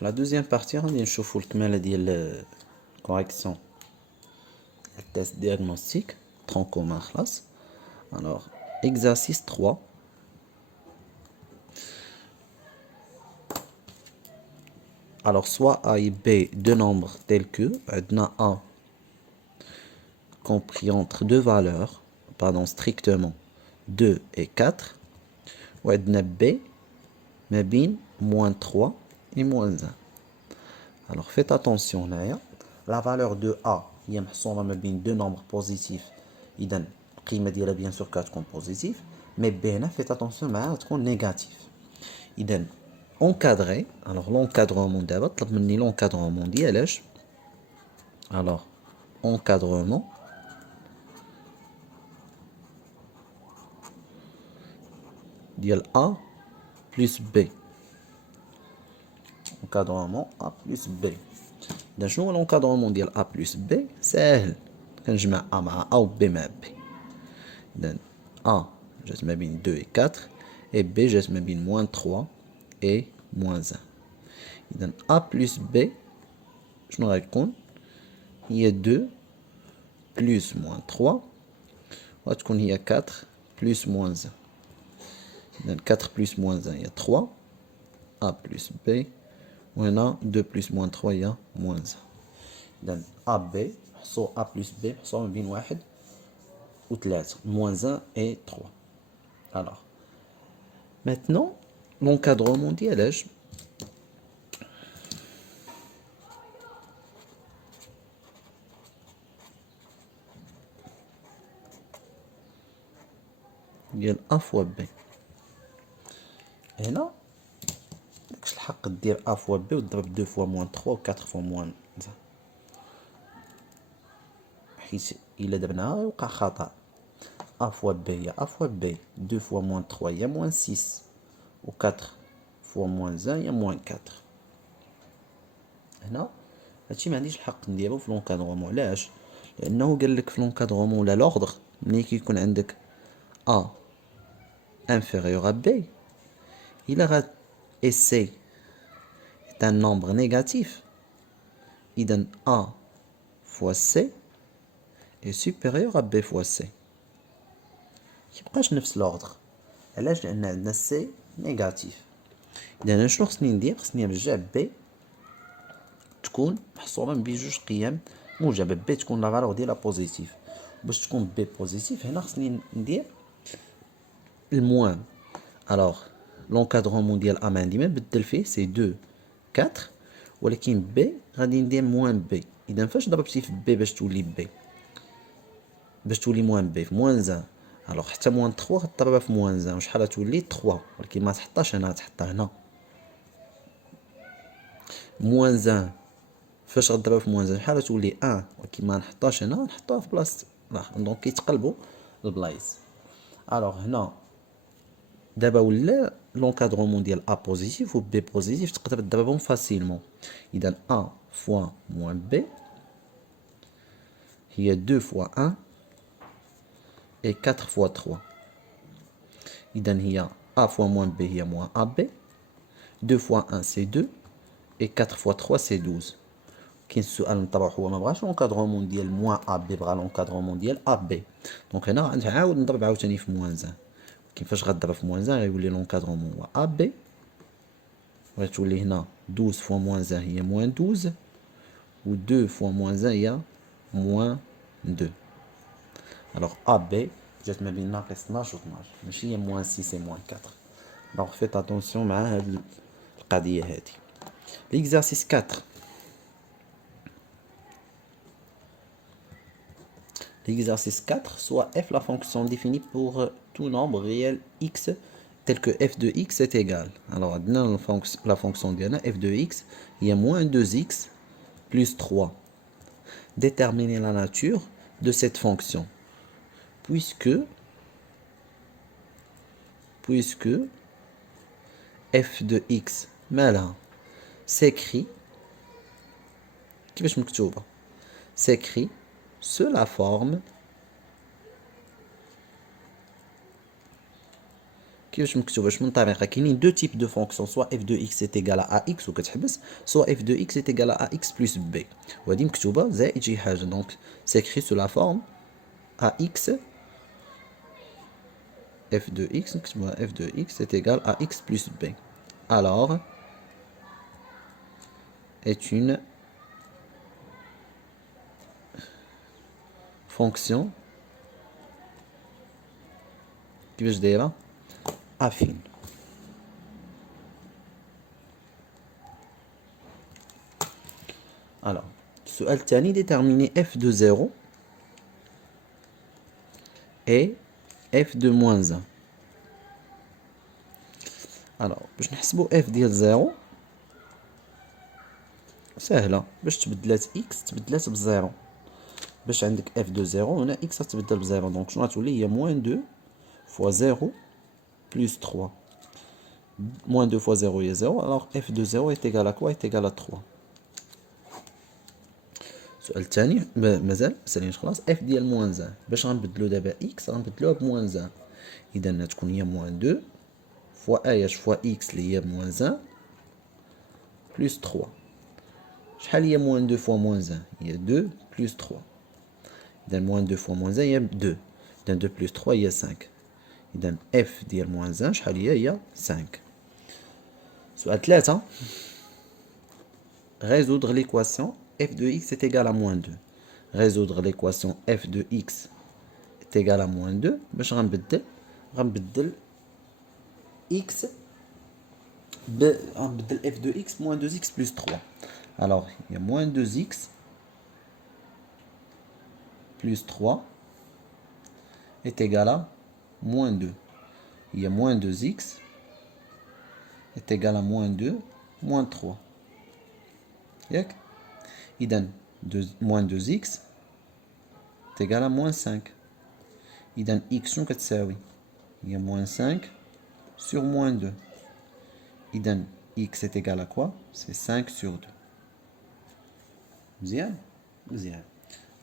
La deuxième partie, غادي نشوفو الكمالة ديال correction test diagnostic tronc commun خلاص. Alors exercice 3. Alors soit A et B deux nombres tels que عندنا A compris entre deux valeurs, pardon, strictement 2 et 4, وعندنا B ما بين moins 3 et moins 1. Alors faites attention là, la valeur de A هي محصورة ما بين deux nombres positifs, إذا القيمة ديالها bien sûr كتكون positif, mais B هنا faites attention معاها تكون négatif. إذا encadré, alors l'encadrement دابا طلب مني l'encadrement ديالاش. alors encadrement ديال A plus B. encadrement A plus B. إذا شنو هو l'encadrement ديال A plus B؟ ساهل، كنجمع A مع A و B مع B. إذا A جات ما بين 2 et 4 et B جات ما بين moins 3 et moins 1. إذا A plus B شنو غيكون؟ هي 2 plus moins 3 وغتكون هي 4 plus moins 1. إذا 4 plus moins 1 هي 3 A plus B وهنا 2 plus moins 3 هي moins 1. إذا AB حصو A plus B حصو ما بين 1 و 3 moins 1 et 3. alors maintenant l'encadrement ديالاش ديال A fois B. هنا ماكش الحق دير A fois B وتضرب 2 fois moins 3 و 4 fois moins 1 حيت إلا درناها يوقع خطأ. A fois B هي A fois B, 2 fois moins 3 هي moins 6 و 4 fois moins 1 هي moins 4. هنا هادشي معنديش الحق نديرو في لونكادرومون. علاش؟ لأنه قالك في لونكادرومون ولا لوردر ملي كيكون عندك A inférieur à B, إلا غاد et C est un nombre négatif, إذا A fois C est supérieur à B fois C. مكيبقاش نفس لوردر. علاش؟ لأن عندنا C نيجاتيف. إذا أنا شنو خصني ندير؟ خصني نرجع B تكون محصورة بين جوج قيم موجبة. B تكون لا فالور ديالها بوزيتيف. باش تكون B بوزيتيف هنا خصني ندير الموان. alors l'encadrement ديال A ما عندي ما نبدل فيه سي 2 4 ولكن B غادي ندير موان B. إذا فاش ضربتي في B باش تولي B باش تولي موان B في موان 1 alors حتى موان 3 غتضربها في موان 1 وشحال غتولي 3 ولكن ما تحطهاش هنا تحطها هنا. موان 1 فاش غضربها في موان 1 شحال غتولي 1 ولكن ما نحطهاش هنا نحطوها في بلاصه دونك كيتقلبوا البلايص. alors هنا دابا ولا لونكادرومون ديال A بوزيتيف و B بوزيتيف تقدر تضربهم فاسيلمون. إذا A fois moins B هي 2 fois 1 et 4 fois 3. إذا هي A fois moins B هي moins AB, 2 fois 1 c'est 2 et 4 fois 3 c'est 12. كاين السؤال نطرح هو ما بغاش لونكادرومون ديال موان AB بغا لونكادرومون ديال AB. دونك هنا غنعاود نضرب عاوتاني في موان 1. كيفاش غضرب في موان 1 غيولي لونكادرومون هو AB غتولي هنا 12 فوا موان 1 هي موان 12 و 2 فوا موان 1 هي موان 2. alors AB جات ما بين ناقص 12 و 12 ماشي هي موان 6 و موان 4. donc faites attention مع هاد القضية هادي. l'exercice 4. l'exercice 4 soit f la fonction définie pour tout nombre réel x tel que f de x est égal. alors la fonction ديالنا f de x هي moins 2x plus 3. déterminer la nature de cette fonction puisque f de x مالها s'écrit كيفاش مكتوبة s'écrit sous la forme كيفاش مكتوباش من طريقه كاينين دو تيب دو فونكسيون سوا اف دو اكس ايت ايكال ا اكس وكتحبس سوا اف دو اكس ايت ايكال ا اكس بلس بي وهذه مكتوبه زائد شي حاجه دونك سيكري سو لا فورم ا اكس اف دو اكس نكتبوها اف دو اكس ايت ايكال ا اكس بلس بي alors est une fonction كيفاش دايره affine. Alors, السؤال الثاني déterminer f de 0 et f de moins 1. Alors, باش نحسبو f ديال 0 سهلة، باش تبدلات x تبدلات بزيرو، باش عندك f de 0 هنا x تتبدل بزيرو، دونك شنو غتولي هي موان 2 fois 0 plus 3. Moins 2 fois 0 هي 0، alors f de 0 est égal à quoi? est égal à 3. السؤال الثاني مازال مسالينش خلاص. اف ديال موان 1 باش غنبدلو دابا اكس غنبدلوها بموان 1، اذا غتكون هي موان 2 فوا اياش فوا اكس اللي هي موان 1 بلس 3. شحال هي موان 2 فوا موان 1؟ هي 2 بلس 3. اذا موان 2 فوا موان 1 هي 2، اذا 2 بلس 3 هي 5. اذا اف ديال موان 1 شحال هي 5. سؤال 3 résoudre l'équation f de x est égal à moins 2. Résoudre l'équation f de x est égal à moins 2. باش غنبدل x غنبدل f de x moins 2x plus 3. Alors il y a moins 2x plus 3 est égal à moins 2. Il y a moins 2x est égal à moins 2 moins 3. ياك إذا moins 2x est égal à moins 5. إذا x شنو كتساوي؟ هي moins 5 sur moins 2. إذا x est égal à quoi? C'est 5 sur 2. مزيان؟ مزيان.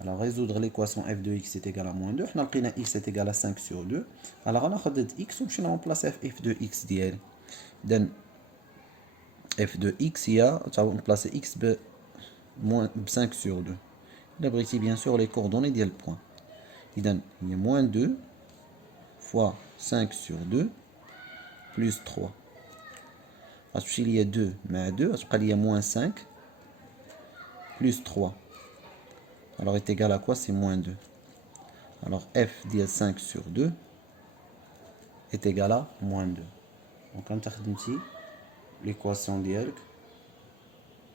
Alors résoudre l'équation f de x est égal à moins 2. حنا لقينا x est égal à 5 sur 2. Alors غناخد هاد x ونمشي نرومبلاسيه في f de x ديالي. إذا f de x هي نبلاسي x ب 5 sur 2. إلا بغيتي bien sûr les coordonnées ديال البوان. إذا هي moins 2 fois 5 sur 2 plus 3. غتمشي ليا 2 مع 2 غتبقى ليا moins 5 plus 3. Alors est égal à quoi? C'est moins 2. Alors f ديال 5 sur 2 est égal à moins 2. Donc انت خدمتي l'équation ديالك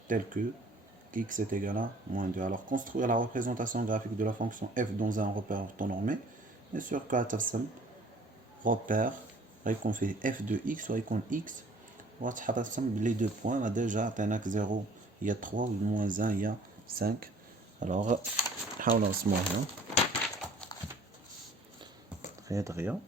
telle que x est égal à moins 2. Alors construire la représentation graphique de la fonction f dans un repère orthonormé. Bien sûr كترسم repère غيكون فيه f de x وغيكون x وغتحرسم les deux points. déjà عطيناك 0 هي 3 و moins 1 هي 5. alors نحاول نرسموها هنا دغيا.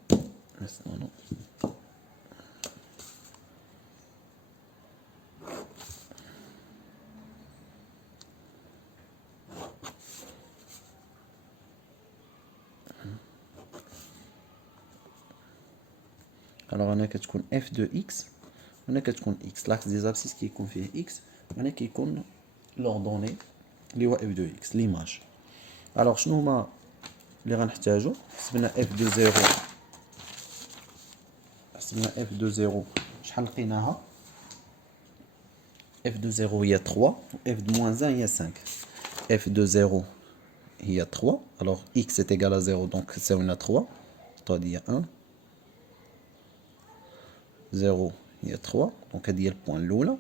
alors هنا كتكون f de x هنا كتكون x l'axe des abscisses كيكون فيه x هنا كيكون l'ordonnée اللي هو f de x l'image. alors شنو هما اللي غنحتاجو؟ حسبنا f de 0 شحال لقيناها؟ f de 0 هي 3 و f de moins 1 هي 5. f de 0 هي 3 alors x est égal à 0 donc تساوينا 3 هي 1 0 هي 3 دونك هادي هي البوان الاولى.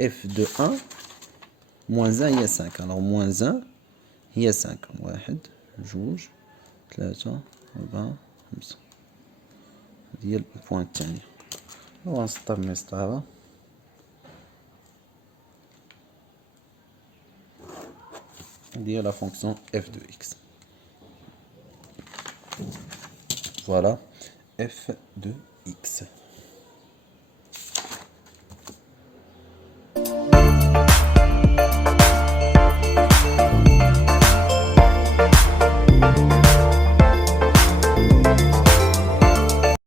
f de 1 moins 1 هي 5 alors moins 1 هي 5 1 2 3 4 5 هادي هي البوان الثاني. غنسطر مسطره هادي هي لا فونكسيون f de x. voilà f de x.